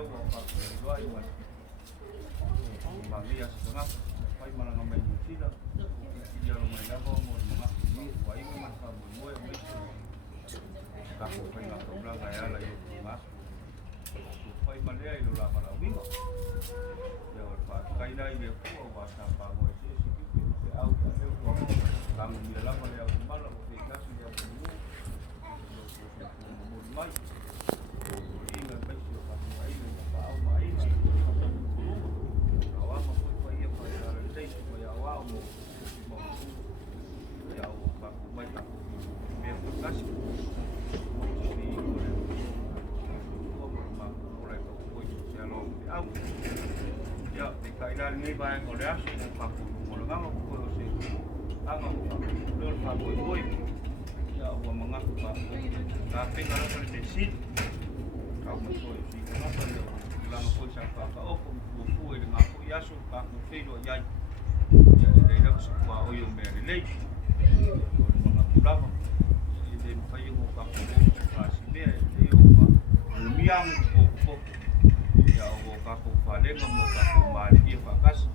leo wa kwa iwa magia sana pai malanga mai tira ya lo mai lava mo mga wa iwa masa mo ka ko pai na problema ya la yo mas pai malea ilo la para winga ya pa kai dai me ko wa sa pa mo se au ka leo ko kang mi la pa ya mala ko ke ka su ya mo mai inga pai si ka mai na pa au mai awama ko pa ia pa ya le dei ko ya wa mo ya o pa ko mai ka me ko kasi ya di kailan ni ba ang oras ng pakulo nga ko si ang dol pa boy ya o mga pa tapi kalau perdesit kau masuk si kenapa lang ko sa pa o ko ng ako yaso pa ko filo ya dai lang sa pa o yung very late mga problema din pa yung pa ko sa si be yung lumiyang ko ya o kako fale mo kako mali e fakas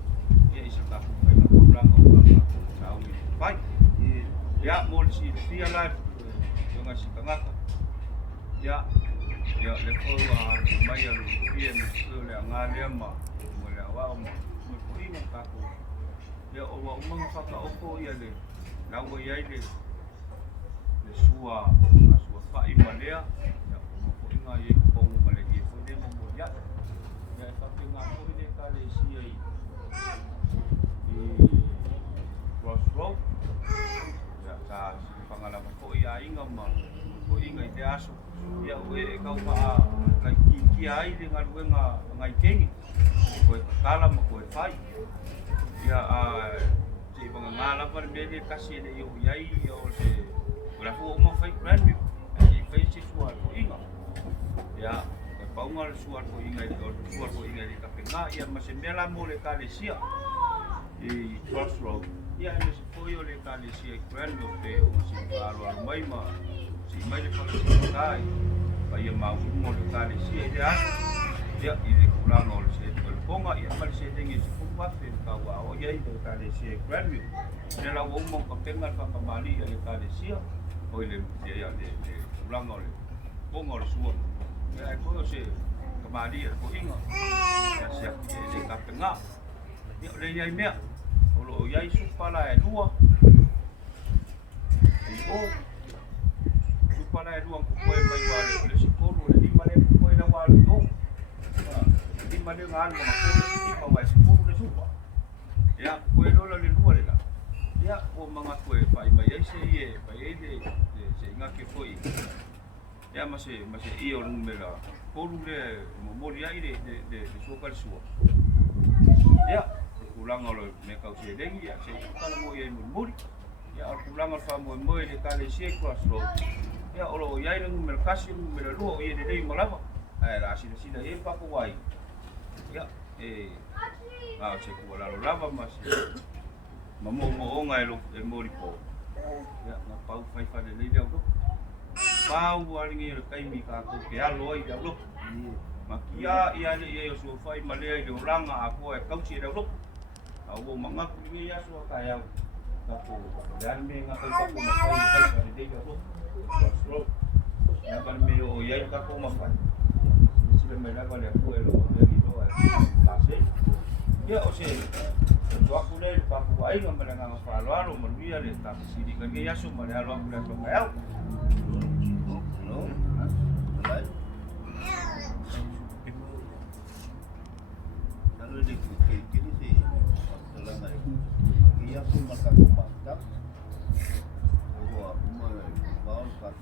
ya isa kako may makulang o kako sa umi pai ya mol si tia life yung asi kangaka ya le ko mai ya pien so le ngale ma mo le wa mo ko ina kako ya o wa mga faka opo ya le na wo ya le sua fa imalea ya ko inga ye ko mo male ye ko le mo ya ya tapi ngaku ini kali sia di crossroad ya ta pangalaman ko iya inga ma ko inga ite aso ya we kau pa kai ki ai dengan we ngai kengi ko kala ma ko fai ya si pangala par bede kasi de yo yai yo se ora ko ma fai brand new ai fai si suar ko inga ya paungal suar ko ingai di kapenga ia masembela mo le kalesia i crossroad ia le foyo le kalesia grand pe o si paro mai ma si mai le palo kai pa ia mau mo le kalesia ia i le kulang o se ko ponga ia mal se tengi si kumpa pe ka wa o ia i le kalesia grand le la wo mo kapenga pa kamali le kalesia o le ia le kulang o le ponga o suar ya ko se kemari ko inga ya siap de kapenga ya le yai me lo yai supala e lua o supala e lua ko mai wale le sikolo le lima le ko ina wale no lima le ngan mo ko le pa wa sikolo le supa ya ko lo le lua le la ya o manga ko pa mai ai se ye pa ye de se ngaki foi ya masih iyo numera polu le mori aire de sokal suo ya ulang olo me kau se dengi ya se kalau mo ye mori ya ulang al famo mo de kale se crossroad ya olo ya ile numera kasi numera luo ye de dei malava la sida e pa ko wai ya se ko la lava mas mo ngai lo e mori po ya na pau fai fa de le do pau alingi le kai mi ka ko ke alo i da lo makia ia le ia so fai male i oranga ako e kau si da lo au manga ku ni ya so ka ya ka ko dan me nga ko ko ma fai ka de da lo so ya ban me o ia ka ko ma fai si le me la ba le ko e lo de ni do la se ya o se do aku le pa ku ai nga me nga fa lo alo mo via le ta si di ka ya so ma le alo aku le ko ka ya Kalau di kini sih, dalam ia pun maka kumasak, bahwa bawa pas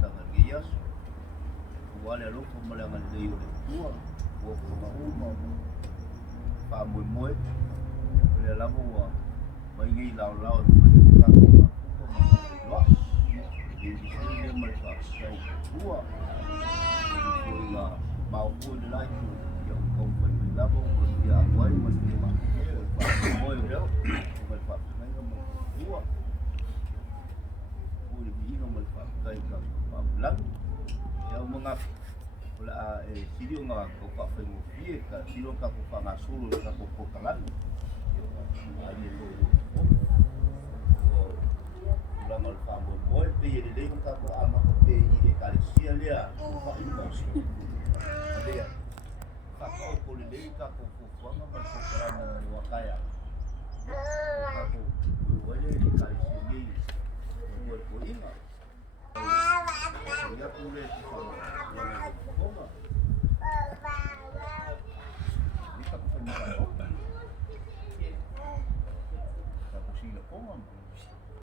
tangan gias, wala lu pemalangan dia oleh tua, bahwa rumah pamui boleh lalu bagi lau bagi tukang luas. Di sini mereka saya tua, itulah mampu lagi yang kompeten lalu dia awal menerima, boleh dia, mereka sebenarnya tua, boleh dia mereka kaitan pamlan, yang mengap Ola siri nga ko pa fa mo fie ka siro ka ko fa nga solo ka ko kalan ani ko la mal fa mo boy pe de ka ko ama ko pe de ka sia lea fa mo so dia ka ko de ka ko fa nga pa ko kalan wa kaya ka ko wale de ka sia ni ko ko ina ya ko le